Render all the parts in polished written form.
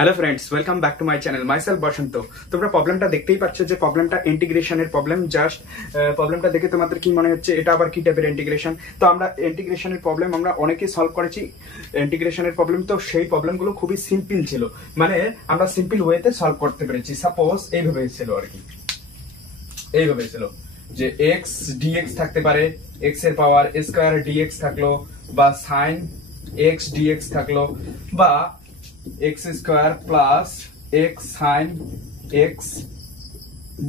Hello friends, welcome back to my channel. Myself Basanta. তোমরা প্রবলেমটা দেখতেই পাচ্ছ যে প্রবলেমটা ইন্টিগ্রেশনের প্রবলেম। জাস্ট প্রবলেমটা দেখে তোমাদের কি মনে হচ্ছে এটা আবার কি টাইপের ইন্টিগ্রেশন? তো আমরা ইন্টিগ্রেশনের প্রবলেম আমরা অনেকেই সলভ করেছি। ইন্টিগ্রেশনের প্রবলেম তো সেই প্রবলেমগুলো খুবই সিম্পল ছিল, মানে আমরা সিম্পল ওয়েতে সলভ করতে পেরেছি। সাপোজ এইভাবে ছিল আর কি, এইভাবে ছিল যে এক্স ডিএক্স থাকতে পারে, এক্স এর পাওয়ার স্কয়ার ডিএক্স থাকলো, বা সাইন এক্স ডিএক্স থাকলো, বা x square plus x sine x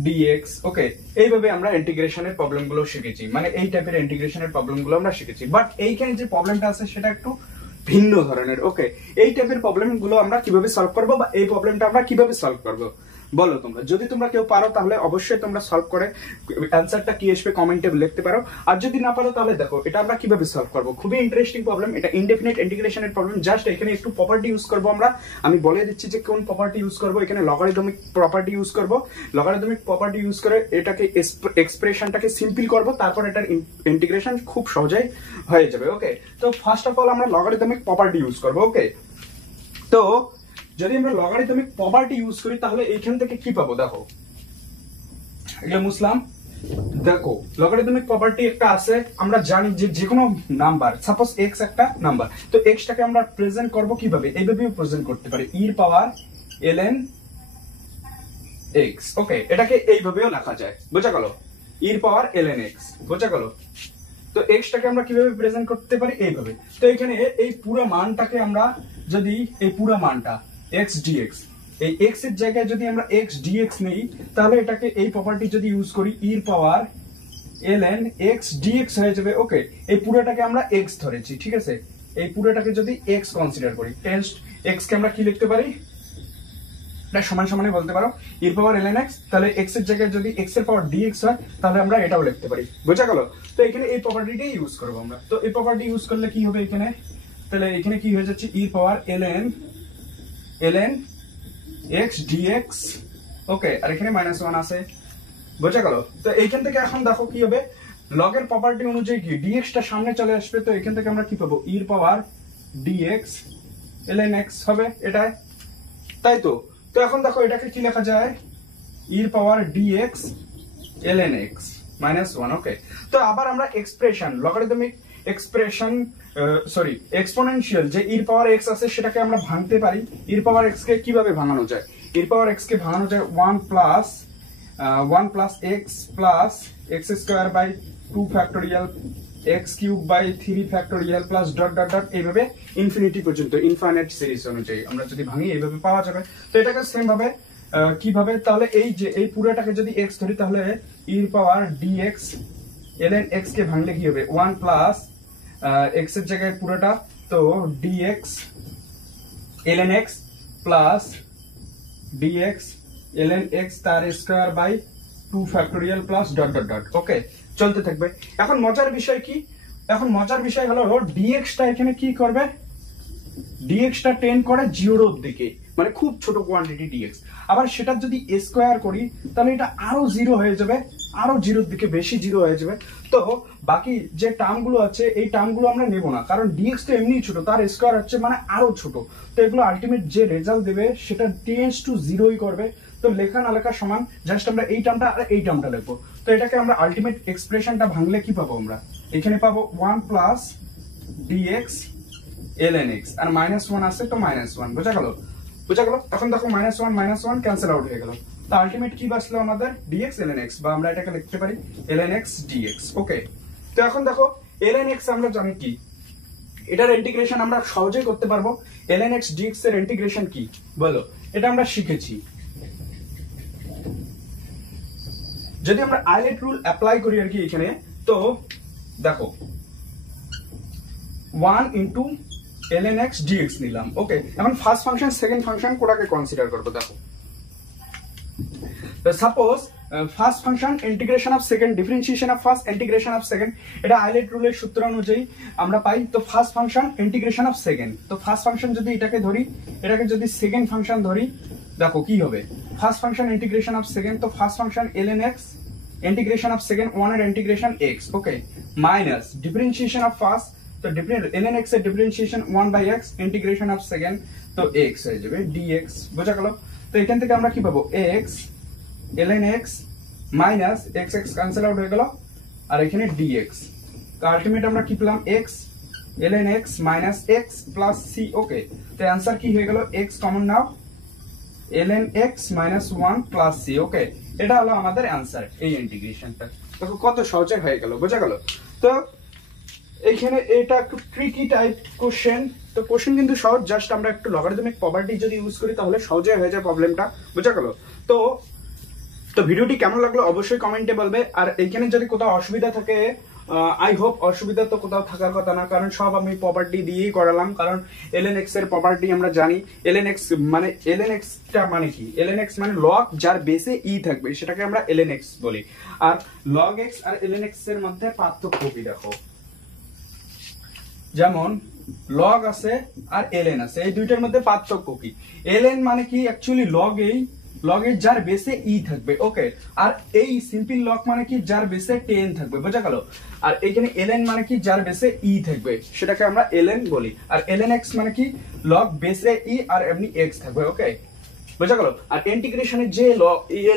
dx. Okay, এইভাবে আমরা ইন্টিগ্রেশনের প্রবলেমগুলো শিখেছি, মানে এই টাইপের ইন্টিগ্রেশনের প্রবলেমগুলো আমরা শিখেছি। বাট এইখানে যে প্রবলেমটা আছে সেটা একটু ভিন্ন ধরনের। ওকে, এই টাইপের প্রবলেমগুলো আমরা কিভাবে সলভ করব, বা এই প্রবলেমটা আমরা কিভাবে সলভ করব বলো তোমরা। যদি তোমরা কেউ পারো তাহলে অবশ্যই তোমরা সলভ করে অ্যান্সারটা কি আসবে কমেন্টে লিখতে পারো। আর যদি না পারো তাহলে দেখো এটা আমরা কিভাবে সলভ করব। খুবই ইন্টারেস্টিং প্রবলেম, এটা ইনডেফিনিট ইন্টিগ্রেশনের প্রবলেম। জাস্ট এখানে একটু প্রপার্টি ইউজ করব আমরা। আমি বলে দিচ্ছি যে কোন প্রপার্টি ইউজ করব। এখানে লগারিদমিক প্রপার্টি ইউজ করব। লগারিদমিক প্রপার্টি ইউজ করে এটাকে এক্সপ্রেশনটাকে সিম্পল করব, তারপর এটার ইন্টিগ্রেশন খুব সহজেই হয়ে যাবে। ওকে, তো ফার্স্ট অফ অল আমরা লগারিদমিক প্রপার্টি ইউজ করব। ওকে, তো যদি আমরা লগারিদমিক প্রপার্টি ইউজ করি তাহলে এইখান থেকে কি পাবো দেখো, এগুলো মুসলাম। দেখো লগারিদমিক প্রপার্টি একটা আছে, আমরা জানি যে যেকোনো নাম্বার, সাপোজ এক্স একটা নাম্বার, তো এক্সটাকে আমরা প্রেজেন্ট করব কিভাবে, এইভাবেও প্রেজেন্ট করতে পারি, ইর পাওয়ার ln x। ওকে, এটাকে এইভাবেও লেখা যায়, বোঝা গেল, ইর পাওয়ার ln x, বোঝা গেল। তো এক্সটাকে আমরা কিভাবে প্রেজেন্ট করতে পারি, এইভাবে। তো এখানে এই পুরো মানটাকে আমরা যদি এই পুরো মানটা x dx, এই x এর জায়গায় যদি আমরা x dx নেই, তাহলে এটাকে এই প্রপার্টি যদি ইউজ করি, ইর পাওয়ার ln x dx হয়ে যাবে। ওকে, এই পুরোটাকে আমরা x ধরেছি, ঠিক আছে, এই পুরোটাকে যদি x কনসিডার করি, টেস্ট x কে আমরা কি লিখতে পারি, এটা সমান সমানে বলতে পারো, ইর পাওয়ার ln x, তাহলে x এর জায়গায় যদি x এর পাওয়ার dx হয় তাহলে আমরা এটাও লিখতে পারি, বোঝা গেল। তো এখানে এই প্রপার্টিটাই ইউজ করব আমরা। তো এই প্রপার্টি ইউজ করলে কি হবে এখানে, তাহলে এখানে কি হয়ে যাচ্ছে, ইর পাওয়ার ln x dx। ওকে, আর এখানে -1 আছে, বোঝা গেল। তো এইখান থেকে এখন দেখো কি হবে, লগের প্রপার্টি অনুযায়ী কি dx টা সামনে চলে আসবে, তো এখান থেকে আমরা কি পাবো, ইর পাওয়ার dx ln x হবে এটা, তাই তো। তো এখন দেখো এটাকে কি লেখা যায়, ইর পাওয়ার dx ln x -1। ওকে, তো আবার আমরা expression, logarithmic expression, sorry exponential যে ইর পাওয়ার x আছে সেটাকে আমরা ভাঙতে পারি। ইর পাওয়ার x কে কিভাবে ভাঙানো যায়, ইর পাওয়ার x কে ভাঙানো যায় 1 plus x plus x square by 2 factorial x cube by 3 factorial plus dot dot dot, এইভাবে ইনফিনিটি পর্যন্ত ইনফাইনাইট সিরিজ অনুযায়ী আমরা যদি ভাঙি এইভাবে পাওয়া যাবে। তো এটাকে সেম ভাবে কিভাবে, তাহলে এই যে এই পুরোটাকে যদি x ধরি তাহলে ইর পাওয়ার dx ln x কে ভাঙলে কি হবে, 1 প্লাস x এর জায়গায় পুরোটা, তো dx ln x plus dx ln x তার square by 2 factorial plus dot dot dot. Okay, চলতে থাকবে। এখন মজার বিষয় কি, এখন মজার বিষয় হলো dx টা এখানে কি করবে, dx টা টেন্ড করে 0 এর দিকে, মানে খুব ছোট কোয়ান্টিটি dx। আবার সেটা যদি স্কয়ার করি তাহলে এটা আরো 0 হয়ে যাবে, আরো 0 এর দিকে বেশি 0 হয়ে যাবে। তো বাকি যে টার্মগুলো আছে এই টার্মগুলো আমরা নেব না, কারণ dx তো এমনিই ছোট, তার স্কয়ার হচ্ছে মানে আরো ছোট। তো এগুলো আলটিমেট যে রেজাল্ট দেবে সেটা টেন্ডস টু 0ই করবে। তো লেখা না লেখা সমান, জাস্ট আমরা এই টার্মটা আর এই টার্মটা লিখবো। তো এটাকে আমরা আলটিমেট এক্সপ্রেশনটা ভাঙলে কি পাবো, আমরা এখানে পাবো 1 প্লাস dx ln x, আর -1 আছে তো -1, বোঝা গেল, বোঝা গেল। এখন দেখো -1 ক্যান্সেল আউট হয়ে গেল। তো আলটিমেট কি বাঁচলো আমাদের, dx ln x, বা আমরা এটাকে লিখতে পারি ln x dx। ওকে, তো এখন দেখো ln x আমরা জানি কি, এটার ইন্টিগ্রেশন আমরা সহজেই করতে পারবো। ln x dx এর ইন্টিগ্রেশন কি বলো, এটা আমরা শিখেছি। যদি আমরা আইলেট রুল অ্যাপ্লাই করি আর কি এখানে, তো দেখো 1 ইনটু ln x dx নিলাম। ওকে, এখন ফার্স্ট ফাংশন সেকেন্ড ফাংশন কোটাকে কনসিডার করব। দেখো suppose first function integration of second, differentiation of first, integration of second, এটা আইলেট রুলের সূত্র অনুযায়ী আমরা পাই। তো first function integration of second, তো ফার্স্ট ফাংশন যদি এটাকে ধরি, এটাকে যদি সেকেন্ড ফাংশন ধরি, দেখো কি হবে, first function integration of second, তো first function ln x integration of second 1 এর integration x। Okay, minus differentiation of first, তো ln x এর differentiation 1/x integration of second, তো x হয়ে যাবে dx। বোঝা গেল? তো এখান থেকে আমরা কি পাবো, x ln x minus x x cancel out হয়ে গেল, আর এখানে dx। তো আলটিমেট আমরা কি পেলাম, x ln x minus x plus c। ওকে, তো অ্যান্সার কি হয়ে গেল, x কমন নাও, ln x minus 1 plus c। ওকে, এটা হলো আমাদের অ্যান্সার এই ইন্টিগ্রেশনটা। দেখো কত সহজে হয়ে গেল। বোঝা গেল? তো এখানে এটা একটু ট্রিকি টাইপ কোশ্চেন। তো কোশ্চেন কিন্তু সহজ, জাস্ট আমরা একটু লগারিদমিক প্রপার্টি যদি ইউজ করি তাহলে সহজে হয়ে যায় প্রবলেমটা। বোঝা গেল? তো ভিডিওটি কেমন লাগলো অবশ্যই কমেন্টে বলবে। আর এখানে যদি কোথাও অসুবিধা থাকে, আই হোপ অসুবিধা তো কোথাও থাকার কথা না, কারণ সব আমি প্রপার্টি দিয়েই করালাম। কারণ ln x এর প্রপার্টি আমরা জানি। ln x মানে ln x টা মানে কি, ln x মানে লগ যার বেসে ই থাকবে সেটাকে আমরা ln x বলি। আর log x আর ln x এর মধ্যে পার্থক্য কি দেখো, যেমন লগ আছে আর ln আছে, এই দুইটার মধ্যে পার্থক্য কি, ln মানে কি অ্যাকচুয়ালি লগ এর যার বেসে ই থাকবে। ওকে, আর এই সিম্পল লগ মানে কি যার বেসে 10 থাকবে। বোঝা গেল? আর এখানে ln মানে কি যার বেসে ই থাকবে, সেটাকে আমরা ln বলি। আর ln x মানে কি লগ বেসে ই আর এমনি x থাকবে। ওকে, বোঝা গেল? আর ইন্টিগ্রেশনের যে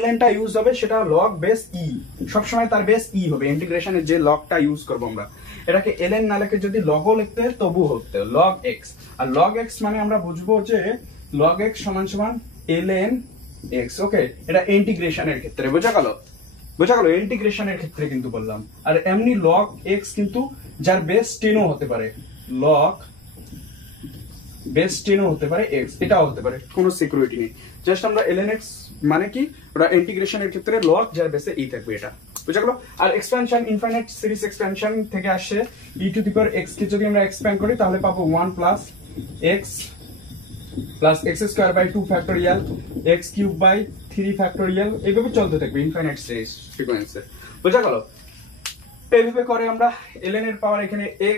ln টা ইউজ হবে সেটা লগ বেস ই, সবসময় তার বেস ই হবে। ইন্টিগ্রেশনের যে লগটা ইউজ করবো আমরা, এটাকে ln না লিখে যদি লগও লিখতে তবু হতো log x। আর log x মানে আমরা বুঝবো যে log x সমান সমান ln x। ওকে, এটা ইন্টিগ্রেশনের ক্ষেত্রে। বোঝা গেল? বোঝা গেল? ইন্টিগ্রেশনের ক্ষেত্রে কিন্তু বললাম। আর এমনি log x কিন্তু যার বেস 10ও হতে পারে, log বেস 10ও হতে পারে, x এটাও হতে পারে, কোনো সিকিউরিটি নেই। জাস্ট আমরা ln x মানে কি, ওটা ইন্টিগ্রেশনের ক্ষেত্রে log যার বেসে ই থাকবে এটা। বুঝা গেল? আর এক্সপ্যানশন ইনফাইনাইট সিরিজ এক্সপ্যানশন থেকে আসে e to the power x কে যদি আমরা এক্সপ্যান্ড করি তাহলে পাবো 1 plus x plus x square by 2 factorial x cube by 3 factorial, এইভাবে চলতে থাকবে ইনফাইনাইট সিরিজ ফ্রিকোয়েন্সি। বুঝা গেল? এইভাবে করে আমরা ln এর পাওয়ার এখানে e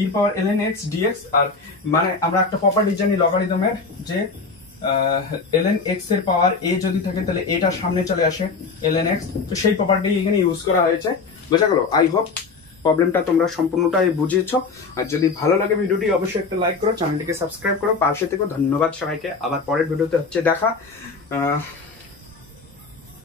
এর পাওয়ার ln x dx। আর মানে আমরা একটা প্রপার্টি জানি লগারিদমের, যে ln x এর পাওয়ার a যদি থাকে তাহলে এটা সামনে চলে আসে ln x। তো সেই প্রপার্টি এখানে ইউজ করা হয়েছে। বোঝা গেল? আই হোপ প্রবলেমটা তোমরা সম্পূর্ণটাই বুঝিয়েছো। আর যদি ভালো লাগে ভিডিওটি অবশ্যই একটা লাইক করো, চ্যানেলটিকে সাবস্ক্রাইব করো, পাশে থেকো। ধন্যবাদ সবাইকে। আবার পরের ভিডিওতে হচ্ছে দেখা।